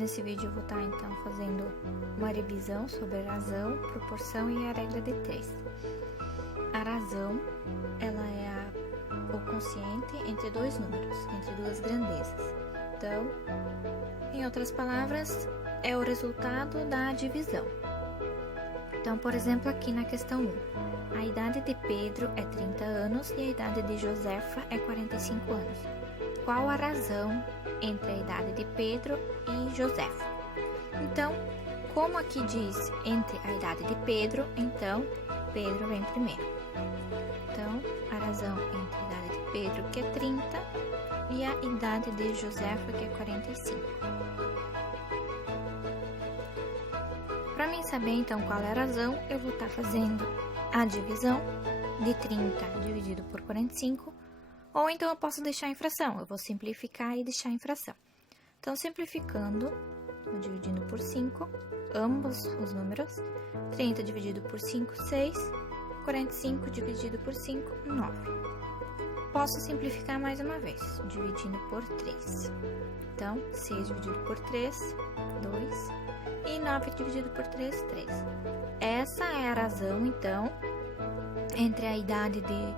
Nesse vídeo eu vou estar então fazendo uma revisão sobre a razão, proporção e a regra de 3. A razão, ela é o quociente entre dois números, entre duas grandezas. Então, em outras palavras, é o resultado da divisão. Então, por exemplo, aqui na questão 1, a idade de Pedro é 30 anos e a idade de Josefa é 45 anos. Qual a razão entre a idade de Pedro e Josefa? Então, como aqui diz entre a idade de Pedro, então Pedro vem primeiro. Então, a razão entre a idade de Pedro, que é 30, e a idade de Josefa, que é 45. Para mim saber então qual é a razão, eu vou estar fazendo a divisão de 30 dividido por 45, ou então eu posso deixar em fração, eu vou simplificar e deixar em fração. Então, simplificando, vou dividindo por 5, ambos os números, 30 dividido por 5, 6, 45 dividido por 5, 9. Posso simplificar mais uma vez, dividindo por 3. Então, 6 dividido por 3, 2, e 9 dividido por 3, 3. Essa é a razão, então, entre a idade de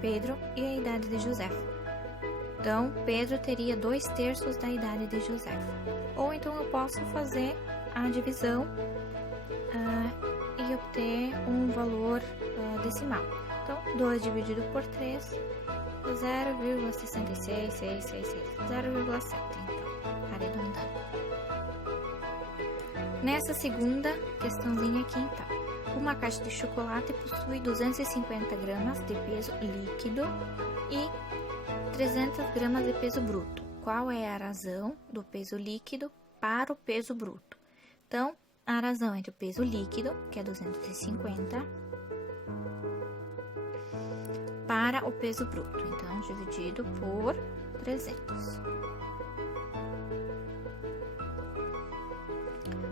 Pedro e a idade de Josefa. Então, Pedro teria 2/3 da idade de Josefa. Ou então eu posso fazer a divisão e obter um valor decimal. Então, 2 dividido por 3, 0,66666, 0,7, então, arredondando. Nessa segunda questãozinha aqui, então, uma caixa de chocolate possui 250 gramas de peso líquido e 300 gramas de peso bruto. Qual é a razão do peso líquido para o peso bruto? Então, a razão entre o peso líquido, que é 250, para o peso bruto. Então, dividido por 300.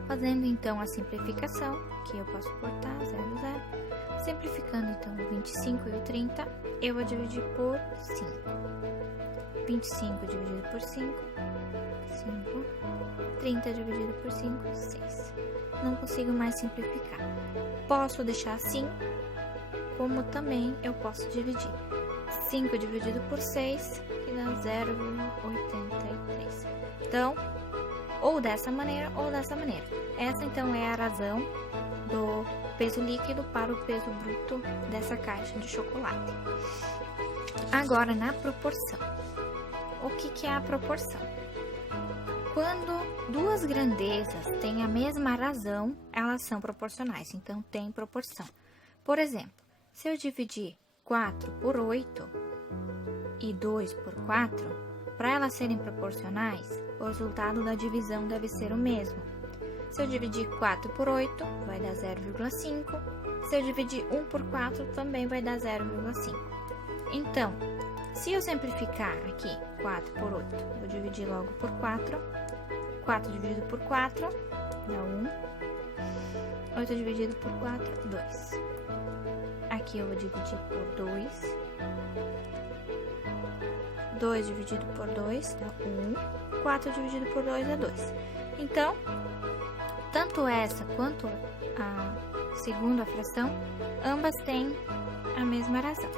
Fazendo então a simplificação, que eu posso cortar 0, 0. Simplificando então o 25 e o 30, eu vou dividir por 5. 25 dividido por 5, 5. 30 dividido por 5, 6. Não consigo mais simplificar. Posso deixar assim, como também eu posso dividir. 5 dividido por 6, que dá 0,83. Então, ou dessa maneira ou dessa maneira. Essa então é a razão do peso líquido para o peso bruto dessa caixa de chocolate. Agora, na proporção. O que é a proporção? Quando duas grandezas têm a mesma razão, elas são proporcionais, então tem proporção. Por exemplo, se eu dividir 4 por 8 e 2 por 4, para elas serem proporcionais, o resultado da divisão deve ser o mesmo. Se eu dividir 4 por 8, vai dar 0,5. Se eu dividir 1 por 4, também vai dar 0,5. Então, se eu simplificar aqui 4 por 8, vou dividir logo por 4. 4 dividido por 4 dá 1. 8 dividido por 4, 2. Aqui eu vou dividir por 2. 2 dividido por 2 dá 1. 4 dividido por 2 dá 2. Então, tanto essa quanto a segunda fração, ambas têm a mesma razão,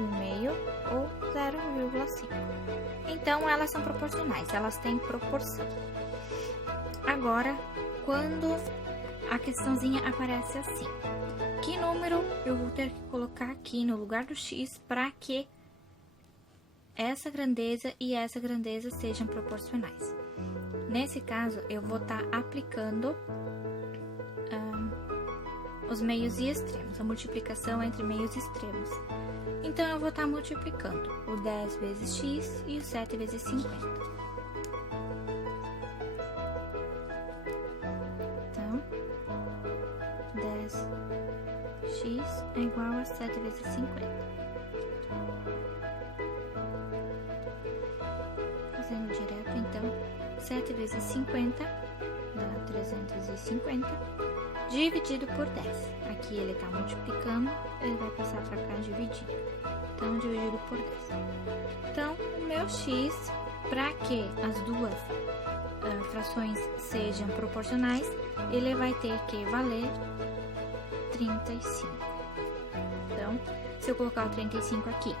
1/2 ou 0,5. Então, elas são proporcionais, elas têm proporção. Agora, quando a questãozinha aparece assim, que número eu vou ter que colocar aqui no lugar do x para que essa grandeza e essa grandeza sejam proporcionais? Nesse caso, eu vou estar aplicando os meios e extremos, a multiplicação entre meios e extremos. Então, eu vou estar multiplicando o 10 vezes x e o 7 vezes 50. Então, 10x é igual a 7 vezes 50. Fazendo direto, então, 7 vezes 50 dá 350, dividido por 10. Aqui ele está multiplicando, ele vai passar para cá dividir. Então, dividido por 10. Então, o meu x, para que as duas frações sejam proporcionais, ele vai ter que valer 35. Então, se eu colocar o 35 aqui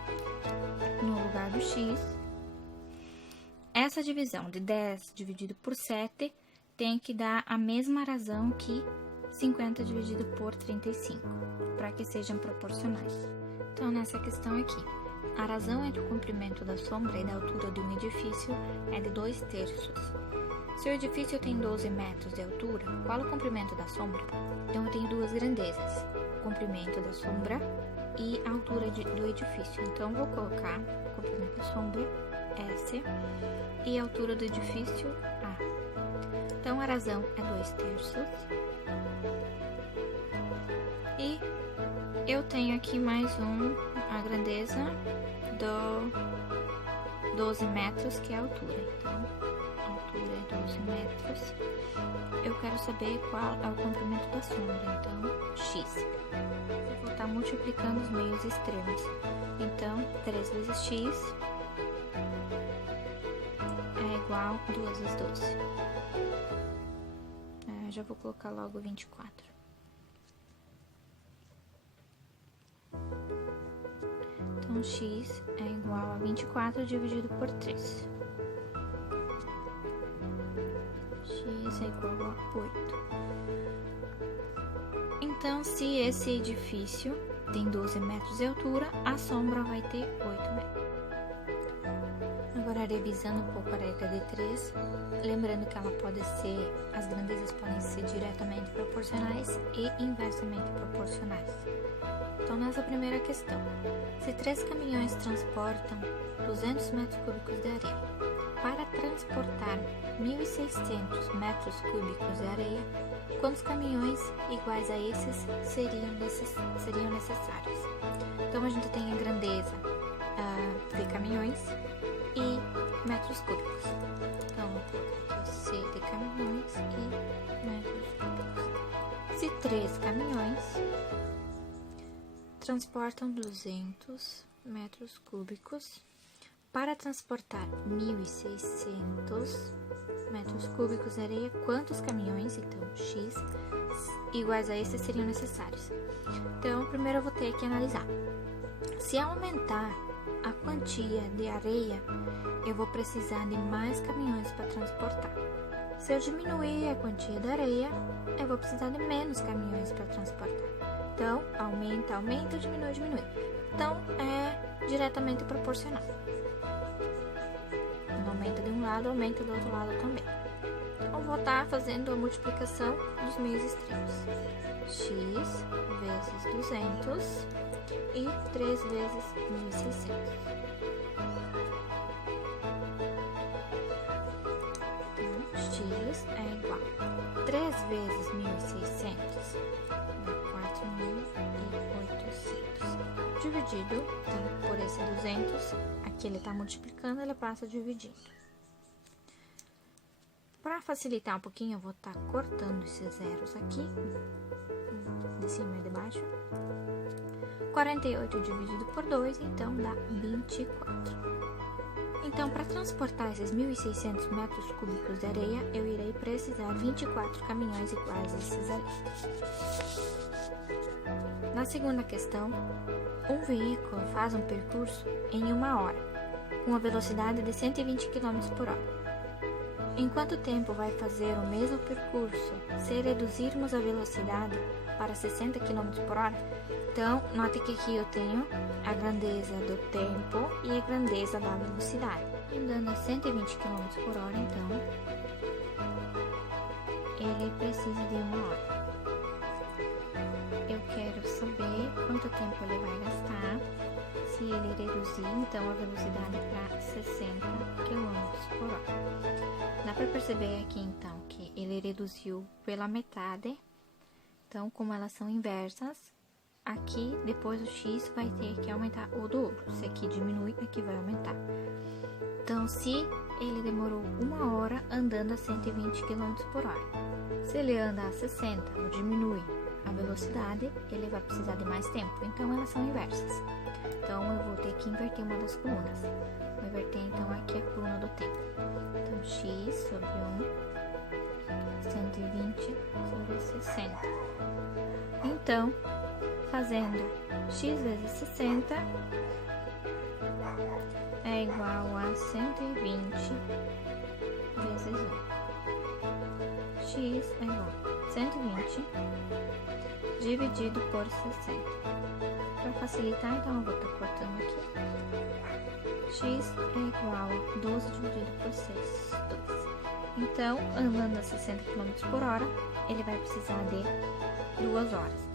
no lugar do x, essa divisão de 10 dividido por 7 tem que dar a mesma razão que 50 dividido por 35, para que sejam proporcionais. Então, nessa questão aqui, a razão entre o comprimento da sombra e da altura de um edifício é de 2/3. Se o edifício tem 12 metros de altura, qual o comprimento da sombra? Então, eu tenho duas grandezas, o comprimento da sombra e a altura do edifício. Então, vou colocar o comprimento da sombra, S, e a altura do edifício, A. Então, a razão é 2/3. E eu tenho aqui mais a grandeza do 12 metros, que é a altura. Então, a altura é 12 metros. Eu quero saber qual é o comprimento da sombra, então, x. Eu vou estar multiplicando os meios extremos. Então, 3 vezes x é igual a 2 vezes 12. Já vou colocar logo 24. Então, x é igual a 24 dividido por 3. X é igual a 8. Então, se esse edifício tem 12 metros de altura, a sombra vai ter 8 metros. Agora, revisando um pouco a regra de 3, lembrando que ela pode ser, as grandezas podem ser diretamente proporcionais e inversamente proporcionais. Então, nessa primeira questão, se 3 caminhões transportam 200 metros cúbicos de areia, para transportar 1.600 metros cúbicos de areia, quantos caminhões iguais a esses seriam necessários? Então, a gente tem a grandeza de caminhões e metros cúbicos. Então, vou colocar aqui o C de caminhões e metros cúbicos. Se 3 caminhões transportam 200 metros cúbicos, para transportar 1.600 metros cúbicos de areia, quantos caminhões, então x, iguais a esses seriam necessários? Então, primeiro eu vou ter que analisar. Se aumentar a quantia de areia, eu vou precisar de mais caminhões para transportar. Se eu diminuir a quantia de areia, eu vou precisar de menos caminhões para transportar. Então, aumenta, diminui. Então, é diretamente proporcional. Quando aumenta de um lado, aumenta do outro lado também. Então, vou estar fazendo a multiplicação dos meios extremos. X vezes 200 e 3 vezes 1.600. Então, x é igual a 3 vezes 1.600, dá 4.800. Dividido então, por esse 200, aqui ele está multiplicando, ele passa dividindo. Para facilitar um pouquinho, eu vou estar cortando esses zeros aqui, de cima e de baixo. 48 dividido por 2, então dá 24. Então, para transportar esses 1.600 metros cúbicos de areia, eu irei precisar 24 caminhões iguais a esses ali. Na segunda questão, um veículo faz um percurso em 1 hora, com a velocidade de 120 km por hora. Em quanto tempo vai fazer o mesmo percurso se reduzirmos a velocidade para 60 km por hora? Então, note que aqui eu tenho a grandeza do tempo e a grandeza da velocidade. Andando a 120 km por hora, então, ele precisa de 1 hora. Eu quero saber quanto tempo ele vai gastar se ele reduzir, então, a velocidade para 60 km por hora. Dá para perceber aqui, então, que ele reduziu pela metade. Então, como elas são inversas, aqui, depois o x vai ter que aumentar o dobro. Se aqui diminui, aqui vai aumentar. Então, se ele demorou 1 hora andando a 120 km por hora, se ele anda a 60 ou diminui a velocidade, ele vai precisar de mais tempo. Então, elas são inversas. Então, Então, eu vou ter que inverter uma das colunas. Vou inverter, então, aqui a coluna do tempo. Então, x sobre 1, 120 sobre 60. Então, fazendo x vezes 60 é igual a 120 vezes 1. X é igual a 120 dividido por 60. Para facilitar, então, eu vou estar cortando aqui. X é igual a 12 dividido por 6, 12. Então, andando a 60 km por hora, ele vai precisar de 2 horas.